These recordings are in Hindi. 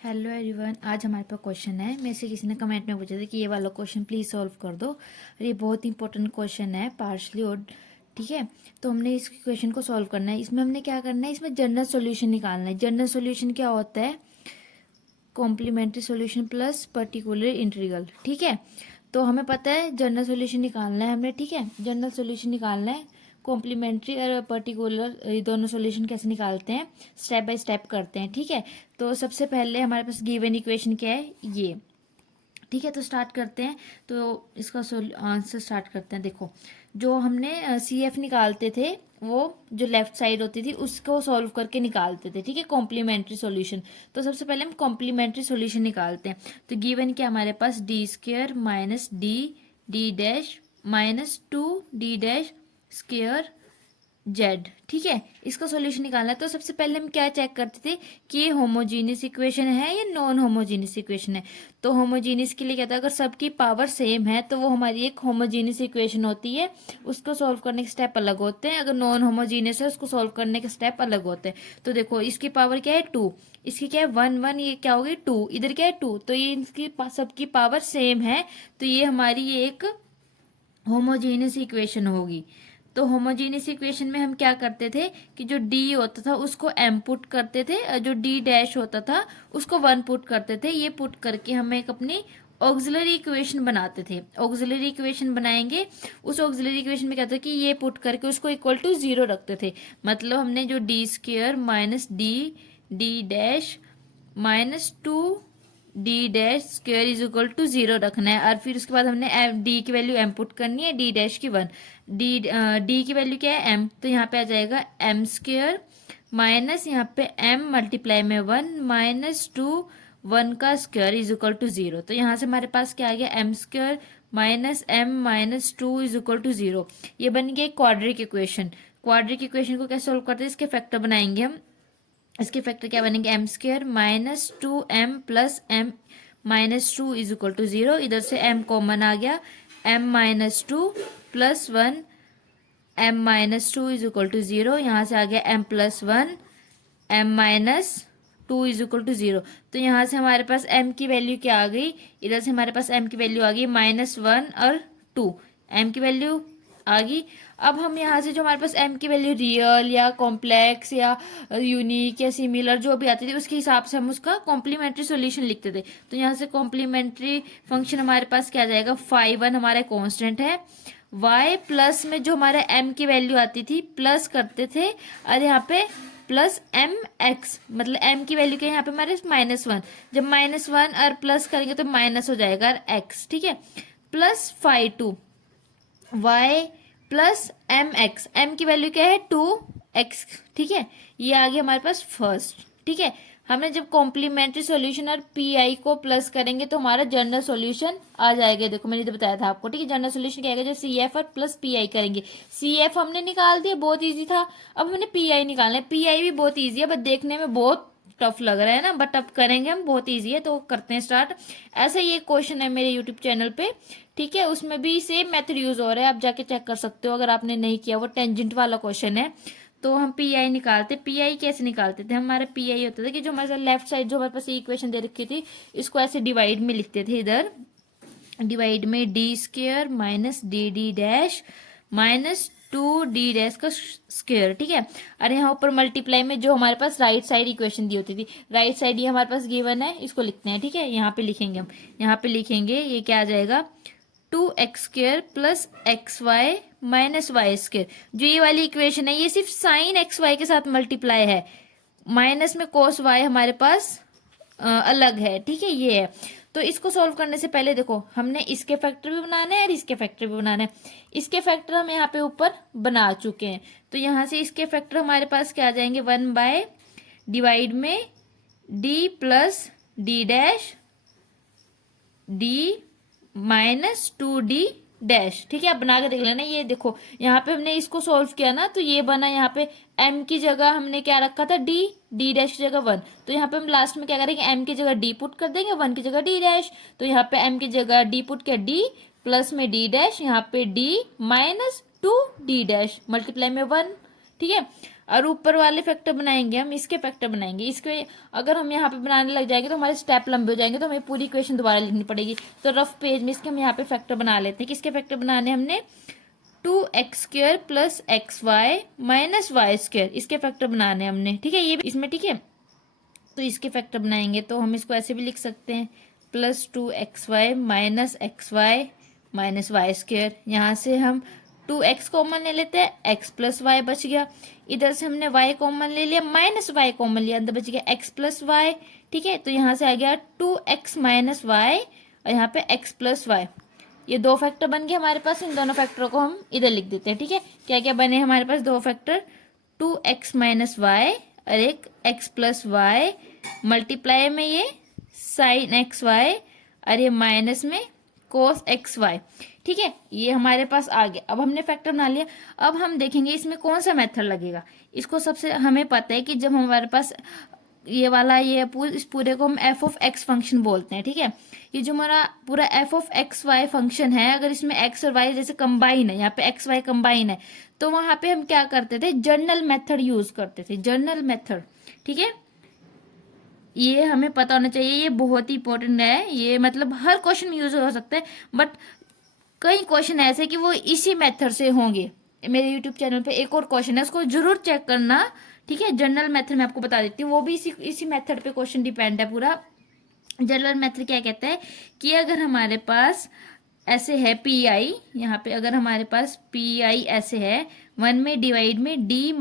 हेलो एवरीवन, आज हमारे पास क्वेश्चन है। मेरे से किसी ने कमेंट में पूछा था कि ये वाला क्वेश्चन प्लीज़ सॉल्व कर दो, और ये बहुत इंपॉर्टेंट क्वेश्चन है पार्शली। और ठीक है, तो हमने इस क्वेश्चन को सॉल्व करना है। इसमें हमने क्या करना है, इसमें जनरल सॉल्यूशन निकालना है। जनरल सॉल्यूशन क्या होता है? Complementary solution plus particular integral. ठीक है, तो हमें पता है जनरल सॉल्यूशन निकालना है हमें। ठीक है, जनरल सॉल्यूशन निकालना है। कॉम्प्लीमेंट्री और पर्टिकुलर ये दोनों सॉल्यूशन कैसे निकालते हैं, स्टेप बाय स्टेप करते हैं। ठीक है, तो सबसे पहले हमारे पास गिवन इक्वेशन क्या है, ये। ठीक है, तो स्टार्ट करते हैं। तो इसका आंसर स्टार्ट करते हैं। देखो, जो हमने सी एफ निकालते थे, वो जो लेफ्ट साइड होती थी उसको सॉल्व करके निकालते थे। ठीक है, कॉम्प्लीमेंट्री सॉल्यूशन। तो सबसे पहले हम कॉम्प्लीमेंट्री सॉल्यूशन निकालते हैं। तो गिवन क्या हमारे पास, d square minus D D dash minus 2d dash square z. ठीक है, इसका सॉल्यूशन निकालना है। तो सबसे पहले हम क्या चेक करते थे कि ये होमोजीनियस इक्वेशन है या नॉन होमोजीनियस इक्वेशन है। तो होमोजीनियस के लिए क्या था, अगर सबकी पावर सेम है तो वो हमारी एक होमोजीनियस इक्वेशन होती है, उसको सॉल्व करने के स्टेप अलग होते हैं। अगर नॉन होमोजीनियस है उसको सॉल्व करने के स्टेप अलग होते हैं। तो देखो, इसकी पावर क्या है 2, इसकी क्या है 1 1, ये क्या होगी 2, इधर क्या है 2, तो ये इनकी सबकी पावर सेम है, तो ये हमारी ये एक होमोजीनियस इक्वेशन होगी। तो होमोजीनियस इक्वेशन में हम क्या करते थे कि जो डी होता था उसको एम पुट करते थे, और जो डी डैश होता था उसको 1 पुट करते थे। ये पुट करके हम एक अपनी ऑक्सिलरी इक्वेशन बनाते थे। ऑक्सिलरी इक्वेशन बनाएंगे, उस ऑक्सिलरी इक्वेशन में क्या था कि ये पुट करके उसको इक्वल टू 0 रखते थे। मतलब हमने जो D square minus D D dash minus 2d dash square is equal to 0 रखना है। और फिर उसके बाद हमने डी की वैल्यू एम पुट करनी है, डी डैश की 1। डी की वैल्यू क्या है एम, तो यहाँ पे आ जाएगा एम स्क्वेयर माइनस यहाँ पे एम मल्टीप्लाई में 1 माइनस 1 का स्क्वायर इज इक्वल टू 0। तो यहाँ से हमारे पास क्या आ गया, M square minus M minus 2 is equal to 0। ये बन गया क्वाड्रिक इक्वेशन। क्वाड्रिक इक्वेशन को कैसे सोल्व करते हैं, इसके फैक्टर बनाएंगे हम। इसके फैक्टर क्या बनेंगे, M square minus 2m plus M minus 2 is equal to 0। इधर से m कॉमन आ गया, m minus 2 plus 1 m minus 2 is equal to 0। यहाँ से आ गया m plus 1 m minus 2 is equal to 0। तो यहाँ से हमारे पास m की वैल्यू क्या आ गई, इधर से हमारे पास m की वैल्यू आ गई -1 और 2, m की वैल्यू आ गई। अब हम यहाँ से जो हमारे पास m की वैल्यू रियल या कॉम्प्लेक्स या यूनिक या सिमिलर जो भी आती थी, उसके हिसाब से हम उसका कॉम्प्लीमेंट्री सॉल्यूशन लिखते थे। तो यहाँ से कॉम्प्लीमेंट्री फंक्शन हमारे पास क्या आ जाएगा, phi 1 हमारा कांस्टेंट है, y प्लस में जो हमारे m की वैल्यू आती थी प्लस करते थे, और यहाँ पे प्लस एम एक्स, मतलब m की वैल्यू क्या है यहाँ पे हमारे -1। जब -1 और प्लस करेंगे तो माइनस हो जाएगा x। ठीक है, plus phi 2 y plus M X, M की वैल्यू क्या है 2x। ठीक है, ये आ गया हमारे पास फर्स्ट। ठीक है, हमने जब कॉम्प्लीमेंट्री सॉल्यूशन और पी आई को प्लस करेंगे तो हमारा जनरल सॉल्यूशन आ जाएगा। देखो, मैंने तो बताया था आपको। ठीक है, जनरल सॉल्यूशन क्या आएगा, जब सी एफ और प्लस पी आई करेंगे। सी एफ हमने निकाल दिया, बहुत ईजी था। अब हमने पी आई निकालना है। पी आई भी बहुत ईजी है, बट देखने में बहुत टफ लग रहा है ना, बट अब करेंगे हम, बहुत इजी है। तो करते हैं स्टार्ट। ऐसा ही एक क्वेश्चन है मेरे यूट्यूब चैनल पे। ठीक है, उसमें भी सेम मेथड यूज हो रहा है, आप जाके चेक कर सकते हो अगर आपने नहीं किया। वो टेंजेंट वाला क्वेश्चन है। तो हम पी आई निकालते, पी आई कैसे निकालते थे, हमारा पी आई होता था कि जो हमारे लेफ्ट साइड जो हमारे पास इक्वेशन दे रखी थी, इसको ऐसे डिवाइड में लिखते थे। इधर डिवाइड में D square minus D D dash minus 2d dash का स्क्वायर। ठीक है, और यहाँ ऊपर मल्टीप्लाई में जो हमारे पास राइट साइड इक्वेशन दी होती थी, राइट साइड ये हमारे पास गिवन है, इसको लिखते हैं। ठीक है, यहाँ पे लिखेंगे हम, यहाँ पे लिखेंगे ये क्या आ जाएगा, 2x² plus XY minus y²। जो ये वाली इक्वेशन है ये सिर्फ साइन XY के साथ मल्टीप्लाई है, माइनस में cos y हमारे पास अलग है। ठीक है, ये है। तो इसको सॉल्व करने से पहले देखो, हमने इसके फैक्टर भी बनाने हैं और इसके फैक्टर भी बनाने हैं। इसके फैक्टर हम यहाँ पे ऊपर बना चुके हैं, तो यहाँ से इसके फैक्टर हमारे पास क्या आ जाएंगे, 1 बाय डिवाइड में d plus D dash D minus 2d dash. ठीक है, आप बना के देख लेना। ये देखो, यहाँ पे हमने इसको सॉल्व किया ना, तो ये बना, यहाँ पे m की जगह हमने क्या रखा था, d डैश की जगह 1। तो यहाँ पे हम लास्ट में क्या करेंगे, m की जगह d पुट कर देंगे, 1 की जगह d डैश। तो यहाँ पे m की जगह d पुट किया, d प्लस में d डैश, यहाँ पे d minus 2d dash multiply में 1। ठीक है, और ऊपर वाले फैक्टर बनाएंगे हम, इसके फैक्टर बनाएंगे। इसके अगर हम यहाँ पे बनाने लग जाएंगे तो हमारे स्टेप लंबे हो जाएंगे, तो हमें पूरी इक्वेशन दोबारा लिखनी पड़ेगी। तो रफ पेज में इसके हम यहाँ पे फैक्टर बना लेते हैं। किसके फैक्टर बनाने हमने, 2x² plus XY minus Y², इसके फैक्टर बनाने हमने, ठीक है, ये इसमें, ठीक है। तो इसके फैक्टर बनाएंगे तो हम इसको ऐसे भी लिख सकते हैं, plus 2xy minus XY minus Y²। यहाँ से हम 2x कॉमन ले लेते हैं, x प्लस वाई बच गया। इधर से हमने y कॉमन ले लिया, माइनस y कॉमन लिया, अंदर बच गया x प्लस वाई, ठीक है। तो यहाँ से आ गया 2x माइनस वाई और यहाँ पे x प्लस वाई। ये दो फैक्टर बन गए हमारे पास। इन दोनों फैक्टरों को हम इधर लिख देते हैं, ठीक है। क्या क्या बने हमारे पास दो फैक्टर, 2x माइनस वाई और एक x प्लस वाई, मल्टीप्लाई में ये साइन एक्स वाई और ये माइनस में कोस एक्स वाई, ठीक है। ये हमारे पास आ गया। अब हमने फैक्टर बना लिया। अब हम देखेंगे इसमें कौन सा मेथड लगेगा। इसको सबसे हमें पता है कि जब हमारे पास ये वाला इस पूरे को हम एफ ऑफ एक्स फंक्शन बोलते हैं, ठीक है। ये जो हमारा पूरा F of X Y function है, अगर इसमें एक्स और वाई जैसे कंबाइन है, यहाँ पे एक्स वाई कंबाइन है, तो वहां पे हम क्या करते थे, जर्नल मेथड यूज करते थे, जर्नल मेथड, ठीक है। ये हमें पता होना चाहिए, ये बहुत ही इंपॉर्टेंट है। ये मतलब हर क्वेश्चन में यूज हो सकता है, बट कई क्वेश्चन ऐसे कि वो इसी मेथड से होंगे। मेरे यूट्यूब चैनल पे एक और क्वेश्चन है, उसको जरूर चेक करना, ठीक है। जनरल मेथड मैं आपको बता देती हूँ, वो भी इसी मेथड पे क्वेश्चन डिपेंड है पूरा। जनरल मेथड क्या कहता है कि अगर हमारे पास ऐसे है पी आई, यहाँ पे अगर हमारे पास पी आई ऐसे है, 1 में डिवाइड में D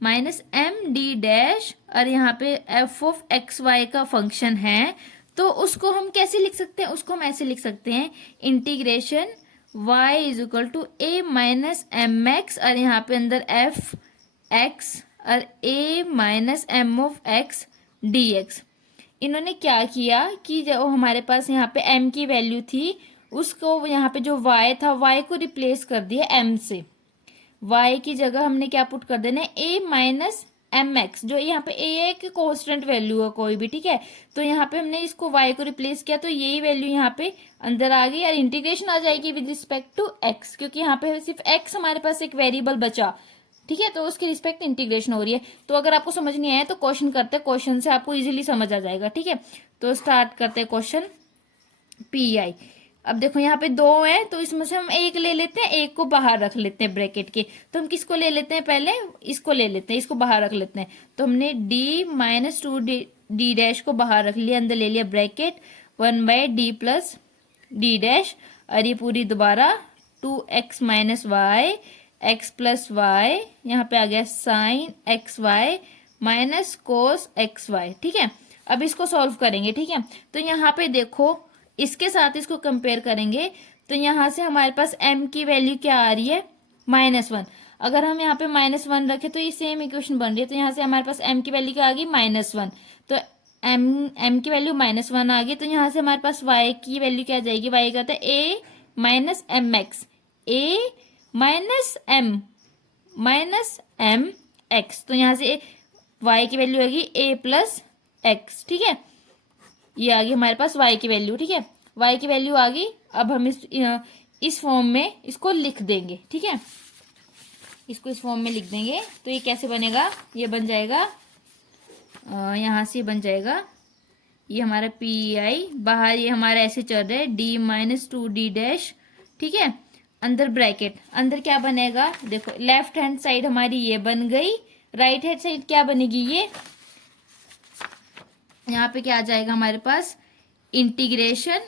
minus M D dash, और यहाँ पे एफ ऑफ एक्स वाई का फंक्शन है, तो उसको हम कैसे लिख सकते हैं, उसको हम ऐसे लिख सकते हैं, integration y is equal to A minus M X, और यहाँ पे अंदर एफ एक्स और a minus M of X D X. इन्होंने क्या किया कि जो हमारे पास यहाँ पे m की वैल्यू थी, उसको यहाँ पे जो y था, y को रिप्लेस कर दिया m से। y की जगह हमने क्या पुट कर देना है, a माइनस एम एक्स, जो यहाँ पे a एक कॉन्स्टेंट वैल्यू है कोई भी, ठीक है। तो यहाँ पे हमने इसको y को रिप्लेस किया, तो यही वैल्यू यहाँ पे अंदर आ गई, और इंटीग्रेशन आ जाएगी विद रिस्पेक्ट टू x, क्योंकि यहाँ पे सिर्फ x हमारे पास एक वेरिएबल बचा, ठीक है। तो उसके रिस्पेक्ट इंटीग्रेशन हो रही है। तो अगर आपको समझ नहीं आया तो क्वेश्चन करते हैं, क्वेश्चन से आपको इजीली समझ आ जाएगा, ठीक है। तो स्टार्ट करते हैं क्वेश्चन पी आई। अब देखो यहाँ पे दो है, तो इसमें से हम एक ले लेते हैं, एक को बाहर रख लेते हैं ब्रैकेट के। तो हम किसको ले लेते हैं, पहले इसको ले लेते हैं, इसको बाहर रख लेते हैं। तो हमने डी माइनस 2d डैश को बाहर रख लिया, अंदर ले लिया bracket 1 by D plus D dash, और ये पूरी दोबारा 2x minus Y X plus Y, यहाँ पे आ गया sine X Y minus cos X Y, ठीक है। अब इसको सॉल्व करेंगे, ठीक है। तो यहाँ पे देखो, इसके साथ इसको कंपेयर करेंगे, तो यहाँ से हमारे पास m की वैल्यू क्या आ रही है, -1। अगर हम यहाँ पे -1 रखें तो ये सेम इक्वेशन बन रही है। तो यहाँ से हमारे पास m की वैल्यू क्या आ गई, -1। तो m की वैल्यू -1 आ गई, तो यहाँ से हमारे पास y की वैल्यू क्या आ जाएगी, y का था a minus M X, a minus M X. तो यहाँ से y की वैल्यू आएगी a प्लस एक्स, ठीक है। ये आ गई हमारे पास y की वैल्यू, ठीक है। y की वैल्यू आ गई। अब हम इस फॉर्म में इसको लिख देंगे, ठीक है। इसको इस फॉर्म में लिख देंगे, तो ये कैसे बनेगा, ये बन जाएगा, यहाँ से बन जाएगा, ये हमारा पी आई, बाहर ये हमारा ऐसे चल रहा है d माइनस 2d डैश, ठीक है। अंदर ब्रैकेट, अंदर क्या बनेगा, देखो लेफ्ट हैंड साइड हमारी ये बन गई, राइट हैंड साइड क्या बनेगी, ये यहाँ पे क्या आ जाएगा हमारे पास, इंटीग्रेशन,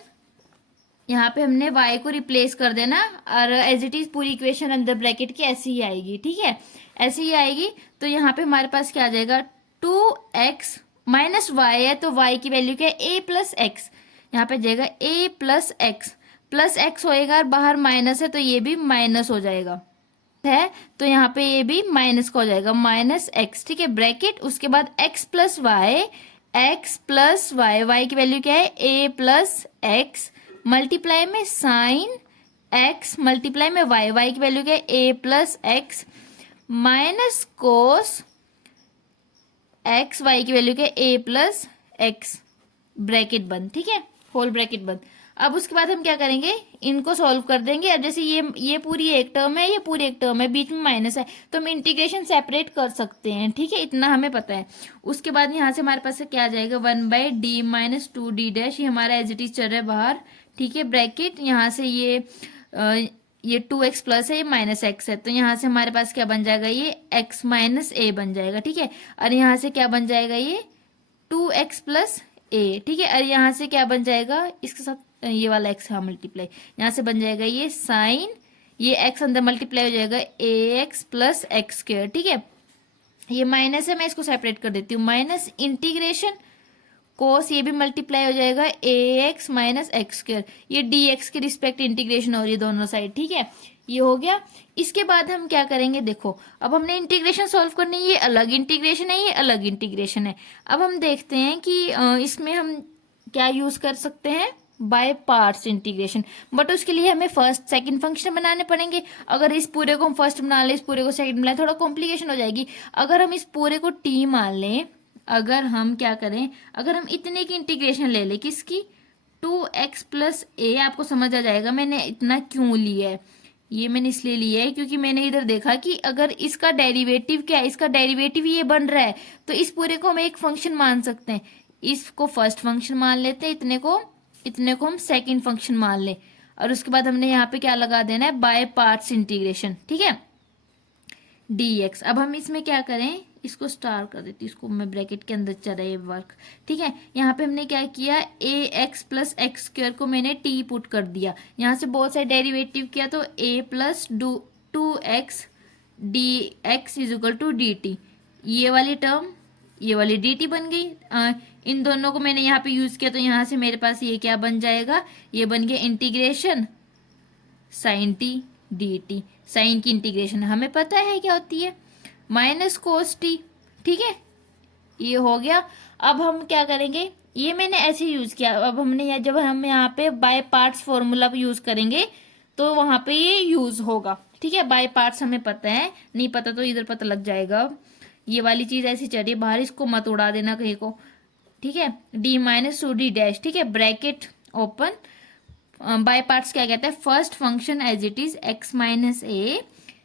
यहाँ पे हमने y को रिप्लेस कर देना, और एज इट इज पूरी इक्वेशन अंदर ब्रैकेट की ऐसी ही आएगी, ठीक है, ऐसी ही आएगी। तो यहाँ पे हमारे पास क्या आ जाएगा, 2x माइनस वाई है, तो y की वैल्यू क्या है, a प्लस एक्स, यहाँ पे जाएगा a प्लस एक्स होएगा, और बाहर माइनस है तो ये भी माइनस हो जाएगा, है। तो यहाँ पे ये भी माइनस का हो जाएगा, माइनस एक्स, ठीक है, ब्रैकेट, उसके बाद x प्लस वाई, वाई की वैल्यू क्या है, a प्लस एक्स, मल्टीप्लाई में साइन एक्स, मल्टीप्लाई में वाई, वाई की वैल्यू क्या है, a plus X, minus cos X, Y की वैल्यू क्या है, a प्लस एक्स, ब्रैकेट बंद, ठीक है, होल ब्रैकेट बंद। अब उसके बाद हम क्या करेंगे, इनको सॉल्व कर देंगे। अब जैसे ये पूरी एक टर्म है, ये पूरी एक टर्म है, बीच में माइनस है, तो हम इंटीग्रेशन सेपरेट कर सकते हैं, ठीक है, इतना हमें पता है। उसके बाद यहाँ से हमारे पास से क्या आ जाएगा, 1/d-2d डैश, ये हमारा एज इट इज चल रहा है बाहर, ठीक है, ब्रैकेट, यहाँ से ये 2x प्लस है, ये माइनस एक्स है, तो यहाँ से हमारे पास क्या बन जाएगा, ये x माइनस ए बन जाएगा, ठीक है। और यहाँ से क्या बन जाएगा, ये 2x प्लस ए, ठीक है। और यहाँ से क्या बन जाएगा, इसके साथ ये वाला x, हाँ मल्टीप्लाई, यहाँ से बन जाएगा ये साइन, ये x अंदर मल्टीप्लाई हो जाएगा ax प्लस एक्स स्क्वायर, ठीक है। ये माइनस है, मैं इसको सेपरेट कर देती हूँ, माइनस इंटीग्रेशन कोस, ये भी मल्टीप्लाई हो जाएगा ax माइनस एक्स स्क्वायर, ये dx के रिस्पेक्ट इंटीग्रेशन हो रही है दोनों साइड, ठीक है, ये हो गया। इसके बाद हम क्या करेंगे, देखो अब हमने इंटीग्रेशन सॉल्व करनी है, ये अलग इंटीग्रेशन है, ये अलग इंटीग्रेशन है। अब हम देखते हैं कि इसमें हम क्या यूज कर सकते हैं, बाय पार्ट्स इंटीग्रेशन, बट उसके लिए हमें फर्स्ट सेकंड फंक्शन बनाने पड़ेंगे। अगर इस पूरे को हम फर्स्ट बना लें, इस पूरे को सेकंड बना लें, थोड़ा कॉम्प्लिकेशन हो जाएगी। अगर हम इस पूरे को टी मान लें, अगर हम क्या करें, अगर हम इतने की इंटीग्रेशन ले लें, किसकी, 2x प्लस ए, आपको समझ आ जाएगा मैंने इतना क्यों लिया है। ये मैंने इसलिए लिया है क्योंकि मैंने इधर देखा कि अगर इसका डेरिवेटिव क्या है, इसका डेरिवेटिव ये बन रहा है, तो इस पूरे को हम एक फंक्शन मान सकते हैं। इसको फर्स्ट फंक्शन मान लेते हैं, इतने को हम सेकंड फंक्शन मान ले, और उसके बाद हमने यहाँ पे क्या लगा देना है, बाय पार्ट्स इंटीग्रेशन, ठीक है, dx। अब हम इसमें क्या करें, इसको स्टार कर देती हूँ, इसको मैं ब्रैकेट के अंदर चला ये वर्क, ठीक है। यहाँ पे हमने क्या किया, ax प्लस एक्स स्क्वायर को मैंने t पुट कर दिया, यहाँ से बहुत सारे डेरिवेटिव किया, तो a plus 2x dx is equal to dt, ये वाली टर्म, ये वाली dt बन गई। इन दोनों को मैंने यहाँ पे यूज किया, तो यहाँ से मेरे पास ये क्या बन जाएगा, ये बन गया integration sine T D T, sine की इंटीग्रेशन हमें पता है क्या होती है, माइनस कोस टी, ठीक है, ये हो गया। अब हम क्या करेंगे, ये मैंने ऐसे यूज किया। अब हमने जब हम यहाँ पे बाय पार्ट्स फॉर्मूला यूज करेंगे, तो वहां पे ये यूज होगा, ठीक है। बाय पार्ट्स हमें पता है, नहीं पता तो इधर पता लग जाएगा। ये वाली चीज ऐसी चलिए बाहर, इसको मत उड़ा देना कहीं को, ठीक है, d-2d डैश, ठीक है, ब्रैकेट ओपन, बाय पार्ट्स क्या कहता है, first function as it is x minus a,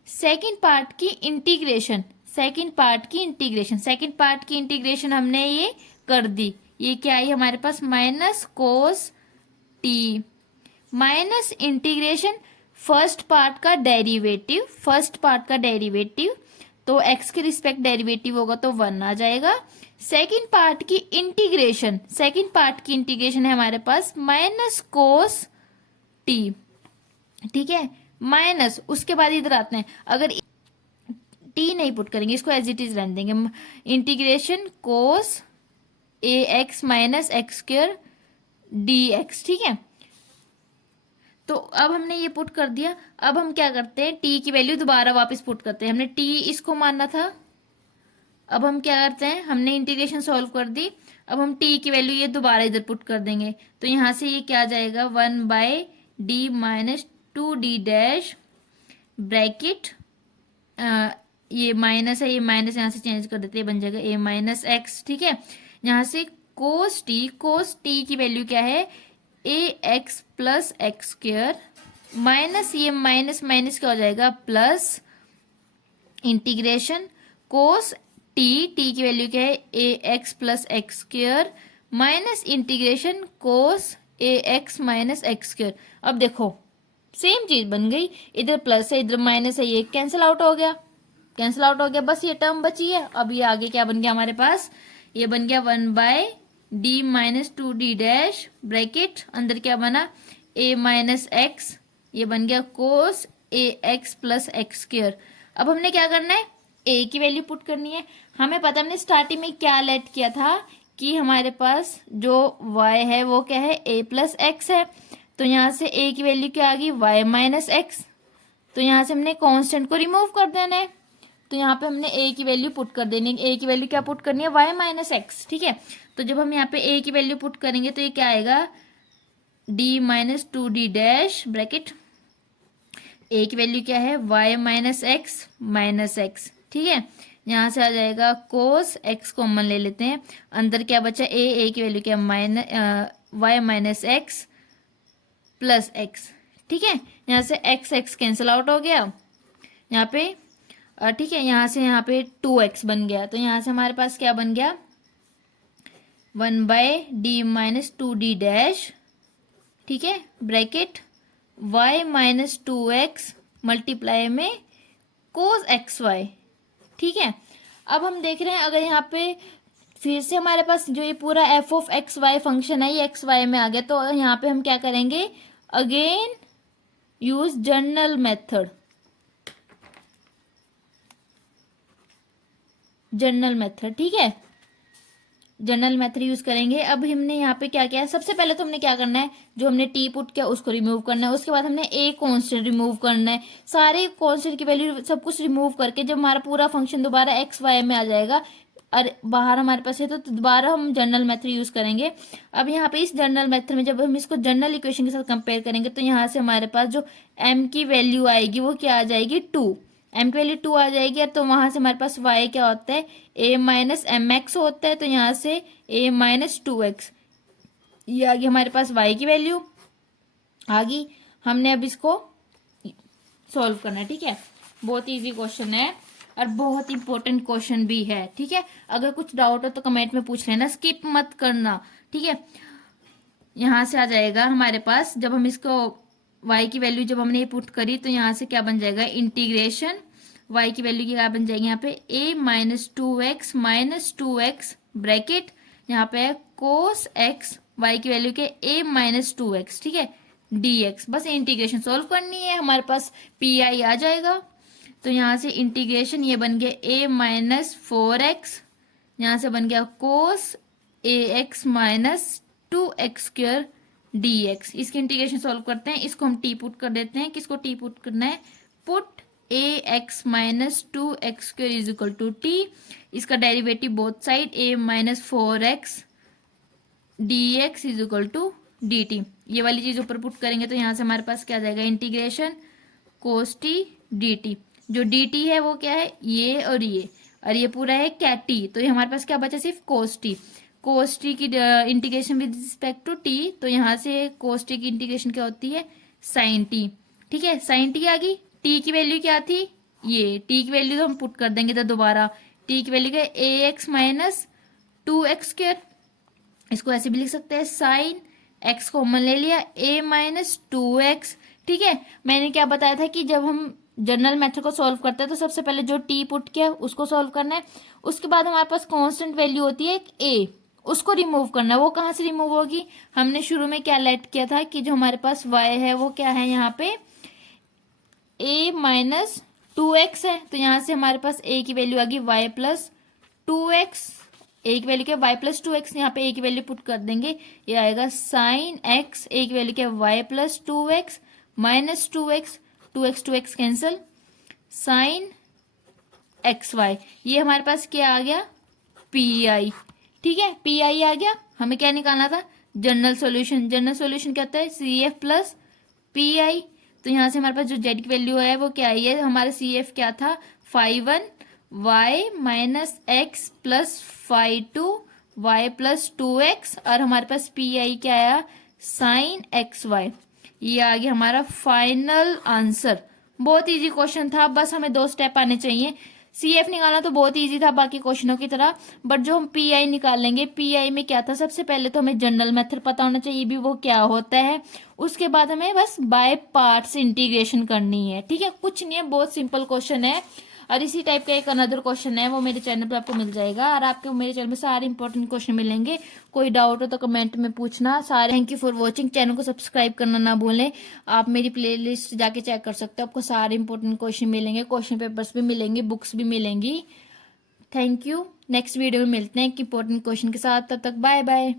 second part की इंटीग्रेशन, सेकेंड पार्ट की इंटीग्रेशन हमने ये कर दी, ये क्या आई हमारे पास, minus cos t, minus integration first part का डेरिवेटिव, तो x के रिस्पेक्ट डेरिवेटिव होगा तो 1 आ जाएगा। सेकेंड पार्ट की इंटीग्रेशन है हमारे पास माइनस कोस टी, ठीक है, माइनस, उसके बाद इधर आते हैं, अगर टी नहीं पुट करेंगे, इसको एज इट इज रहने देंगे, integration cos a x minus x square d x, ठीक है। तो अब हमने ये पुट कर दिया। अब हम क्या करते हैं, टी की वैल्यू दोबारा वापस पुट करते हैं, हमने टी इसको मानना था। अब हम क्या करते हैं, हमने इंटीग्रेशन सॉल्व कर दी, अब हम टी की वैल्यू ये दोबारा इधर पुट कर देंगे, तो यहाँ से ये क्या आ जाएगा, 1/d-2d डैश, ब्रैकेट, ये माइनस है, ये माइनस यहाँ से चेंज कर देते हैं, बन जाएगा a माइनस एक्स, ठीक है। यहाँ से कोस टी की वैल्यू क्या है, ax plus x square, minus ये माइनस माइनस क्या हो जाएगा, प्लस इंटीग्रेशन कोस टी की वैल्यू क्या है, ax plus x square, minus integration cos ax minus x square. अब देखो सेम चीज बन गई, इधर प्लस है इधर माइनस है, ये कैंसिल आउट हो गया, बस ये टर्म बची है। अब ये आगे क्या बन गया हमारे पास, ये बन गया 1/d-2d डैश, ब्रैकेट अंदर क्या बना, a माइनस एक्स, ये बन गया कोस ax प्लस एक्स स्क्वायर। अब हमने क्या करना है, a की वैल्यू पुट करनी है। हमें पता, हमने स्टार्टिंग में क्या लेट किया था कि हमारे पास जो y है वो क्या है, a प्लस एक्स है, तो यहाँ से a की वैल्यू क्या आ गई, y माइनस एक्स, तो यहाँ से हमने कांस्टेंट को रिमूव कर देना है, तो यहाँ पे हमने a की वैल्यू पुट कर देनी है। a की वैल्यू क्या पुट करनी है, y माइनस एक्स, ठीक है। तो जब हम यहाँ पे a की वैल्यू पुट करेंगे तो ये क्या आएगा, d-2d डैश, ब्रैकेट, a की वैल्यू क्या है, y minus x minus x, ठीक है। यहाँ से आ जाएगा कोस x कॉमन ले लेते हैं, अंदर क्या बचा a की वैल्यू क्या, y minus x plus x, ठीक है। यहाँ से एक्स एक्स कैंसिल आउट हो गया यहाँ पे, ठीक है। यहाँ से यहाँ पे 2x बन गया, तो यहाँ से हमारे पास क्या बन गया, 1/d माइनस 2d डैश, ठीक है, bracket y minus 2x multiply में कोस एक्स वाई, ठीक है। अब हम देख रहे हैं अगर यहाँ पे फिर से हमारे पास जो ये पूरा F of X Y function है ये एक्स वाई में आ गया, तो यहाँ पे हम क्या करेंगे, again use general method, general method, ठीक है, जनरल मेथड यूज करेंगे। अब हमने यहाँ पे क्या किया, सबसे पहले तो हमने क्या करना है, जो हमने टी पुट किया उसको रिमूव करना है, उसके बाद हमने ए कांस्टेंट रिमूव करना है, सारे कांस्टेंट की वैल्यू सब कुछ रिमूव करके जब हमारा पूरा फंक्शन दोबारा एक्स वाई में आ जाएगा और बाहर हमारे पास है तो दोबारा हम जनरल मेथड यूज करेंगे। अब यहाँ पे इस जनरल मेथड में जब हम इसको जनरल इक्वेशन के साथ कंपेयर करेंगे तो यहाँ से हमारे पास जो m की वैल्यू आएगी वो क्या आ जाएगी, 2, m की वैल्यू 2 आ जाएगी। तो वहां से हमारे पास y क्या होता है, a माइनस एम एक्स होता है, तो यहाँ से a माइनस 2x, ये आ गई हमारे पास y की वैल्यू आ गई। हमने अब इसको सॉल्व करना है, ठीक है। बहुत इजी क्वेश्चन है और बहुत इंपॉर्टेंट क्वेश्चन भी है, ठीक है। अगर कुछ डाउट हो तो कमेंट में पूछ लेना, स्किप मत करना, ठीक है। यहाँ से आ जाएगा हमारे पास, जब हम इसको y की वैल्यू जब हमने पुट करी तो यहाँ से क्या बन जाएगा, इंटीग्रेशन y की वैल्यू क्या बन जाएगी, यहाँ पे a minus 2x minus 2x bracket, यहाँ पे कोस x, y की वैल्यू के a माइनस 2x, ठीक है, dx। बस इंटीग्रेशन सॉल्व करनी है, हमारे पास pi आ जाएगा। तो यहाँ से इंटीग्रेशन ये बन गया a माइनस 4x, यहाँ से बन गया कोस ax minus 2x square dx। इसकी इंटीग्रेशन सॉल्व करते हैं, इसको हम टी पुट कर देते हैं, किसको टी पुट करना है, put ax minus 2x square is equal to t, इसका derivative both side a minus 4x dx is equal to dt। ये वाली चीज ऊपर पुट करेंगे तो यहाँ से हमारे पास क्या आ जाएगा, इंटीग्रेशन कोस टी dt। जो dt है वो क्या है, ये और ये पूरा है क्या टी, तो ये हमारे पास क्या बचा, सिर्फ कोस टी। कोस टी की integration with respect to T, तो यहाँ से कोस टी की इंटीग्रेशन क्या होती है, साइन टी, ठीक है, साइन टी आ गई। टी की वैल्यू क्या थी, ये टी की वैल्यू तो हम पुट कर देंगे, तो दोबारा टी की वैल्यू क्या, ए एक्स माइनस 2x स्क्वायर, इसको ऐसे भी लिख सकते हैं, साइन एक्स कॉमन ले लिया, a माइनस 2x, ठीक है। मैंने क्या बताया था कि जब हम जनरल मेथड को सॉल्व करते हैं तो सबसे पहले जो टी पुट किया उसको सॉल्व करना है, उसके बाद हमारे पास कांस्टेंट वैल्यू होती है a, उसको रिमूव करना है। वो कहाँ से रिमूव होगी, हमने शुरू में क्या लेट किया था कि जो हमारे पास y है वो क्या है, यहाँ पे a माइनस 2x है, तो यहाँ से हमारे पास a की वैल्यू आ गई y प्लस 2x, a की वैल्यू क्या, y प्लस 2x, यहाँ पे a की वैल्यू पुट कर देंगे, ये आएगा साइन x, a की वैल्यू क्या, y plus 2x minus 2x, 2x cancel, sine xy, ये हमारे पास क्या आ गया, pi, ठीक है, pi आ गया। हमें क्या निकालना था, जनरल सॉल्यूशन, जनरल सॉल्यूशन क्या होता है, CF प्लस pi। तो यहाँ से हमारे पास जो z की वैल्यू है वो क्या आई है, हमारे CF क्या था, 5(1) y minus x plus 5(2) y plus 2x, और हमारे पास pi क्या आया, साइन xy। ये आ गया हमारा फाइनल आंसर। बहुत इजी क्वेश्चन था, बस हमें 2 स्टेप आने चाहिए। CF निकालना तो बहुत इजी था बाकी क्वेश्चनों की तरह, बट जो हम PI निकालेंगे, PI में क्या था, सबसे पहले तो हमें जनरल मेथड पता होना चाहिए भी वो क्या होता है, उसके बाद हमें बस बाय पार्ट्स इंटीग्रेशन करनी है, ठीक है, कुछ नहीं है, बहुत सिंपल क्वेश्चन है। और इसी टाइप का एक अनदर क्वेश्चन है वो मेरे चैनल पे आपको मिल जाएगा, और आपको मेरे चैनल में सारे इंपॉर्टेंट क्वेश्चन मिलेंगे। कोई डाउट हो तो कमेंट में पूछना सारे। Thank you for watching, channel को सब्सक्राइब करना ना भूलें। आप मेरी प्लेलिस्ट जाके चेक कर सकते हो, आपको सारे इंपॉर्टेंट क्वेश्चन मिलेंगे, क्वेश्चन पेपर्स भी मिलेंगे, बुक्स भी मिलेंगी। थैंक यू, नेक्स्ट वीडियो में मिलते हैं एक इंपॉर्टेंट क्वेश्चन के साथ, तब तक बाय बाय।